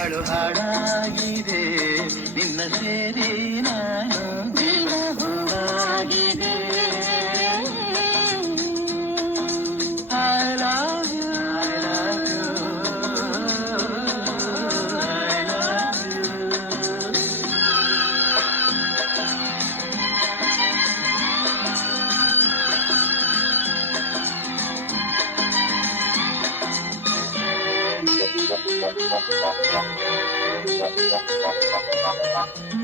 ಬಾಳು ಹಾಡಾಗಿದೆ ನಿನ್ನ ಸೇರಿ ನಾನು ಜೀವ ಹೂವಾಗಿದೆ. I love you, I love you, I love you.